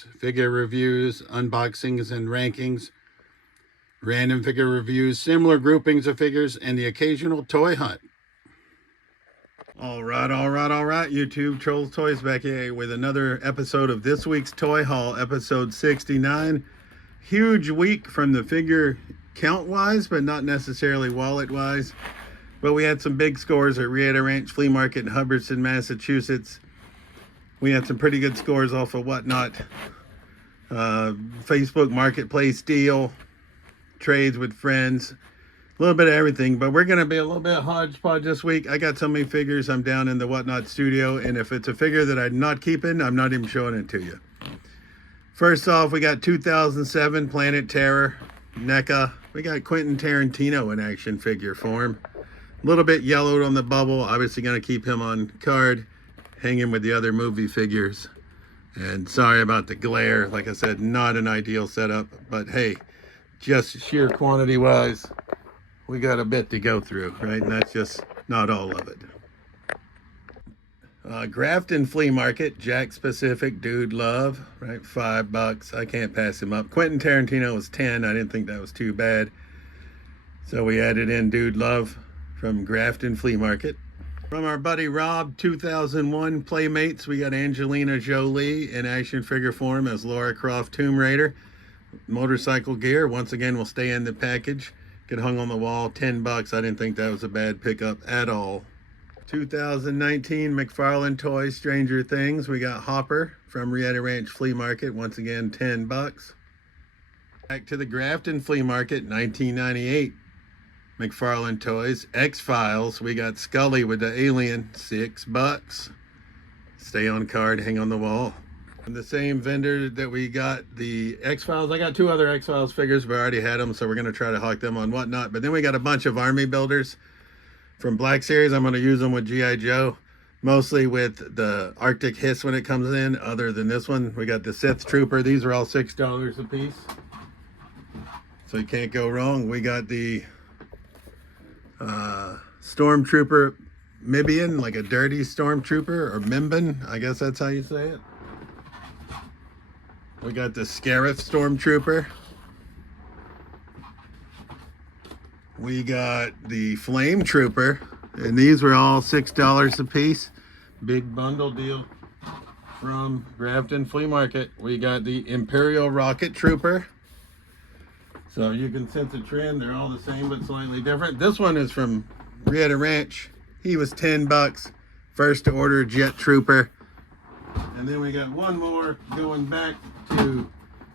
reviews, figure reviews, unboxings and rankings, random figure reviews, similar groupings of figures, and the occasional toy hunt. All right, YouTube, Trolls Toys back here with another episode of this week's Toy Haul, episode 69. Huge week from the figure count-wise, but not necessarily wallet-wise. But we had some big scores at Rietta Ranch Flea Market in Hubbardston, Massachusetts. We had some pretty good scores off of Whatnot. Facebook Marketplace deal, trades with friends. A little bit of everything, but we're going to be a little bit hodgepodge this week. I got so many figures. I'm down in the Whatnot studio, and if it's a figure that I'm not keeping, I'm not even showing it to you. First off, we got 2007 Planet Terror NECA. We got Quentin Tarantino in action figure form. A little bit yellowed on the bubble. Obviously going to keep him on card, hanging with the other movie figures. And sorry about the glare. Like I said, not an ideal setup, but hey, just sheer quantity wise, we got a bit to go through, right? And that's just not all of it. Grafton Flea Market, Jack Specific, Dude Love, right? $5. I can't pass him up. Quentin Tarantino was 10. I didn't think that was too bad. So we added in Dude Love from Grafton Flea Market. From our buddy Rob, 2001 Playmates, we got Angelina Jolie in action figure form as Lara Croft Tomb Raider. Motorcycle gear, once again, will stay in the package. Get hung on the wall, $10. I didn't think that was a bad pickup at all. 2019 McFarlane Toys Stranger Things. We got Hopper from Rietta Ranch Flea Market. Once again, $10. Back to the Grafton Flea Market, 1998 McFarlane Toys. X-Files. We got Scully with the alien, $6. Stay on card, hang on the wall. And the same vendor that we got the X-Files. I got two other X-Files figures, but I already had them, so we're going to try to hawk them on Whatnot. But then we got a bunch of Army builders from Black Series. I'm going to use them with G.I. Joe, mostly with the Arctic Hiss when it comes in. Other than this one, we got the Sith Trooper. These are all $6 a piece, so you can't go wrong. We got the Stormtrooper Mibian, like a dirty Stormtrooper, or Mimban, I guess that's how you say it. We got the Scarif Stormtrooper. We got the Flame Trooper, and these were all $6 a piece. Big bundle deal from Grafton Flea Market. We got the Imperial Rocket Trooper. So you can sense a trend. They're all the same but slightly different. This one is from Rietta Ranch. He was $10. First to order Jet Trooper. And then we got one more going back to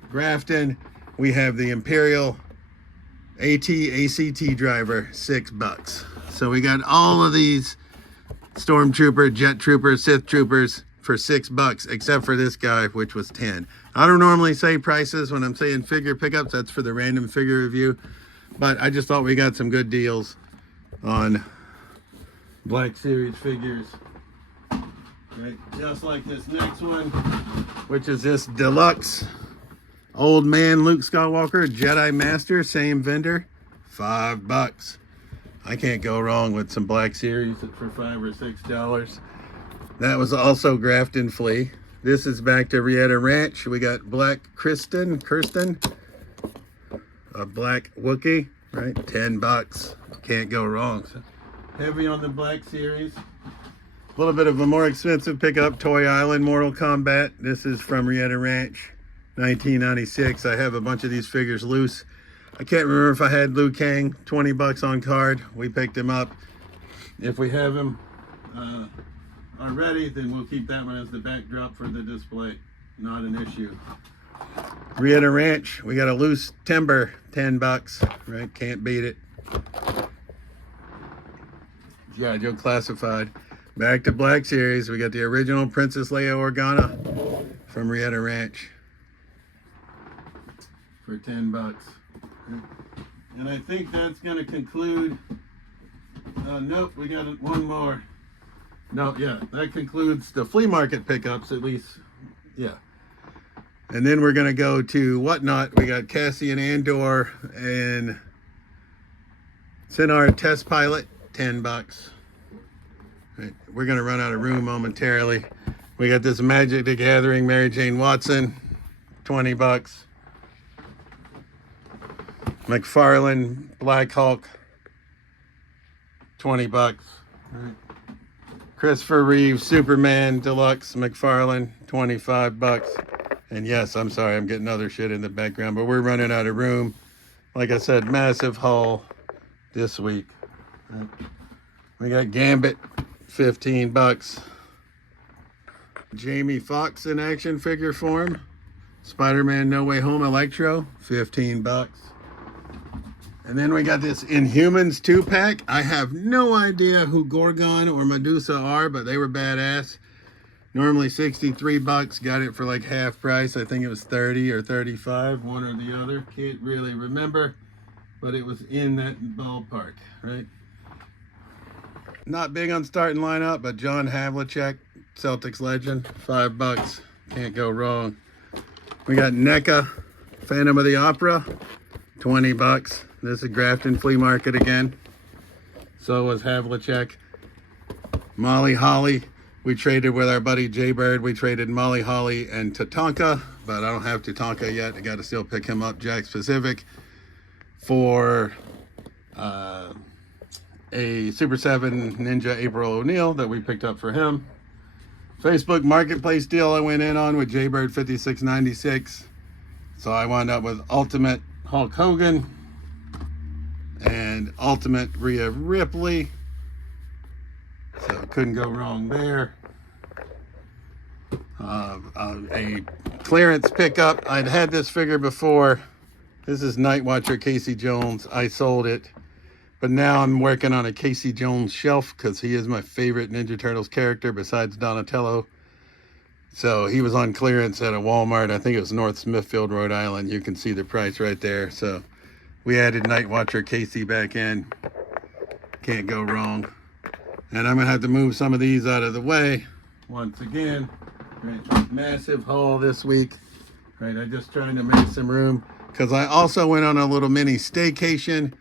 Grafton. We have the Imperial ACT driver, $6. So we got all of these Stormtrooper, Jet Troopers, Sith Troopers for $6, except for this guy, which was 10. I don't normally say prices when I'm saying figure pickups. That's for the random figure review. But I just thought we got some good deals on Black Series figures. Right, just like this next one, which is this deluxe Old Man Luke Skywalker Jedi Master, same vendor, $5. I can't go wrong with some Black Series for $5 or $6. That was also Grafton Flea. This is back to Rietta Ranch. We got Black Kirsten, a Black Wookiee, right? $10. Can't go wrong. So heavy on the Black Series. A little bit of a more expensive pickup, Toy Island Mortal Kombat. This is from Rietta Ranch, 1996. I have a bunch of these figures loose. I can't remember if I had Liu Kang, $20 on card. We picked him up. If we have him already, then we'll keep that one as the backdrop for the display. Not an issue. Rietta Ranch, we got a loose Timber, $10, right? Can't beat it. G.I. Joe Classified. Back to Black Series, we got the original Princess Leia Organa from Rietta Ranch for $10. And I think that's going to conclude. Nope, we got one more. No, yeah, that concludes the flea market pickups, at least. Yeah. And then we're going to go to Whatnot. We got Cassian Andor and Cinar Test Pilot, $10. Right. We're going to run out of room momentarily. We got this Magic the Gathering Mary Jane Watson, 20 bucks. McFarlane Black Hulk, 20 bucks. Right. Christopher Reeve Superman Deluxe McFarlane, 25 bucks. And yes, I'm sorry, I'm getting other shit in the background, but we're running out of room. Like I said, massive haul this week. Right. We got Gambit, 15 bucks. Jamie Foxx in action figure form. Spider-Man No Way Home Electro, 15 bucks. And then we got this Inhumans 2-pack. I have no idea who Gorgon or Medusa are, but they were badass. Normally 63 bucks. Got it for like half price. I think it was 30 or 35, one or the other. Can't really remember, but it was in that ballpark, right? Not big on starting lineup, but John Havlicek, Celtics legend, 5 bucks. Can't go wrong. We got NECA, Phantom of the Opera, 20 bucks. This is Grafton Flea Market again. So was Havlicek. Molly Holly, we traded with our buddy Jay Bird. We traded Molly Holly and Tatanka, but I don't have Tatanka yet. I got to still pick him up. Jack Specific for a Super 7 Ninja April O'Neil that we picked up for him. Facebook Marketplace deal I went in on with Jay Bird 56.96. So I wound up with Ultimate Hulk Hogan and Ultimate Rhea Ripley. So couldn't go wrong there. A clearance pickup. I'd had this figure before. This is Night Watcher Casey Jones. I sold it. But now I'm working on a Casey Jones shelf because he is my favorite Ninja Turtles character besides Donatello. So he was on clearance at a Walmart. I think it was North Smithfield, Rhode Island. You can see the price right there. So we added Night Watcher Casey back in. Can't go wrong. And I'm going to have to move some of these out of the way once again. Right, massive haul this week. Right, I'm just trying to make some room because I also went on a little mini staycation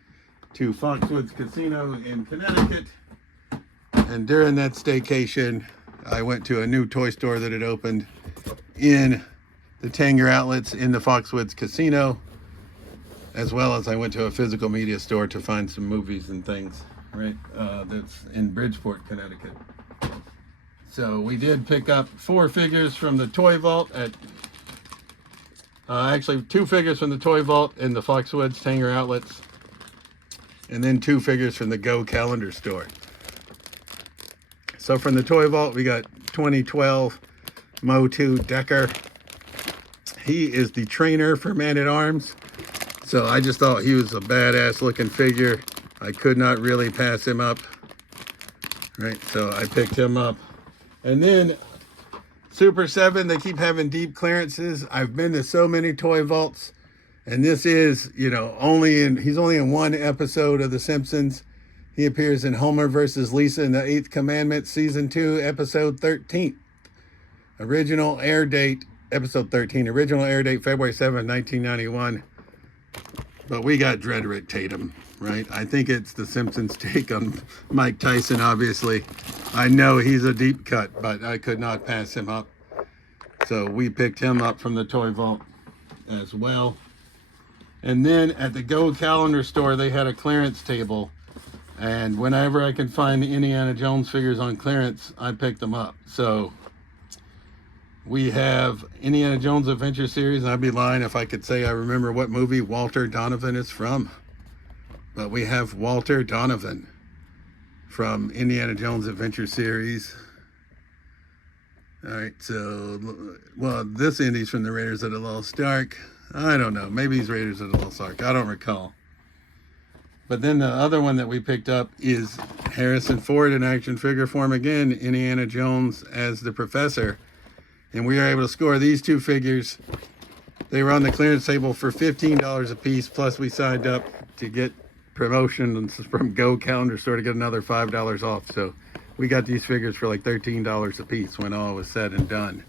to Foxwoods Casino in Connecticut. And during that staycation, I went to a new toy store that had opened in the Tanger Outlets in the Foxwoods Casino, as well as I went to a physical media store to find some movies and things, right? That's in Bridgeport, Connecticut. So we did pick up 4 figures from the Toy Vault at, actually 2 figures from the Toy Vault in the Foxwoods Tanger Outlets, and then 2 figures from the Go Calendar store. So from the Toy Vault, we got 2012 Mo2 Decker. He is the trainer for Man-at-Arms. So I just thought he was a badass looking figure. I could not really pass him up. Right, so I picked him up. And then Super 7, they keep having deep clearances. I've been to so many Toy Vaults. And this is, you know, he's only in 1 episode of The Simpsons. He appears in Homer versus Lisa in the 8th Commandment, Season 2, Episode 13. Original air date, Episode 13. Original air date, February 7th, 1991. But we got Drederick Tatum, right? I think it's The Simpsons take on Mike Tyson, obviously. I know he's a deep cut, but I could not pass him up. So we picked him up from the Toy Vault as well. And then at the Go Calendar store, they had a clearance table. And whenever I can find the Indiana Jones figures on clearance, I pick them up. So we have Indiana Jones Adventure Series. And I'd be lying if I could say I remember what movie Walter Donovan is from. But we have Walter Donovan from Indiana Jones Adventure Series. All right, so, well, this Indy's from the Raiders of the Lost Ark. I don't know. Maybe he's Raiders of the Lost Ark. I don't recall. But then the other one that we picked up is Harrison Ford in action figure form again, Indiana Jones as the professor. And we were able to score these 2 figures. They were on the clearance table for $15 a piece, plus we signed up to get promotions from Go Calendar Store to get another $5 off. So we got these figures for like $13 a piece when all was said and done.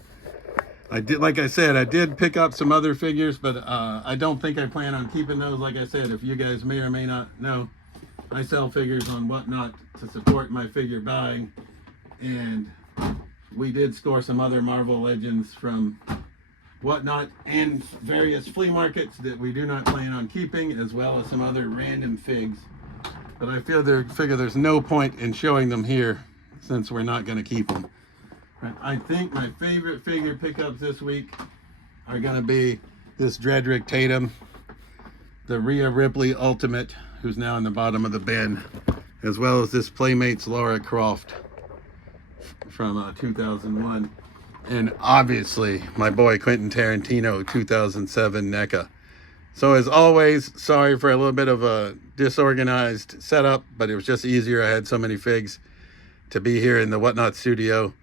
I did, like I said, I did pick up some other figures, but I don't think I plan on keeping those. Like I said, if you guys may or may not know, I sell figures on Whatnot to support my figure buying. And we did score some other Marvel Legends from whatnot, and various flea markets that we do not plan on keeping, as well as some other random figs. But I figure there's no point in showing them here since we're not going to keep them. I think my favorite figure pickups this week are going to be this Dredrick Tatum, the Rhea Ripley Ultimate, who's now in the bottom of the bin, as well as this Playmates Laura Croft from 2001. And obviously, my boy Quentin Tarantino, 2007 NECA. So as always, sorry for a little bit of a disorganized setup, but it was just easier. I had so many figs to be here in the Whatnot studio.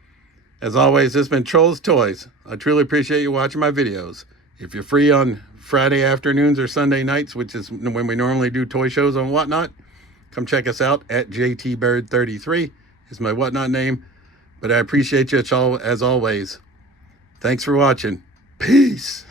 As always, this has been Trolls Toys. I truly appreciate you watching my videos. If you're free on Friday afternoons or Sunday nights, which is when we normally do toy shows on Whatnot, come check us out at JTBird33 is my Whatnot name. But I appreciate you all as always. Thanks for watching. Peace.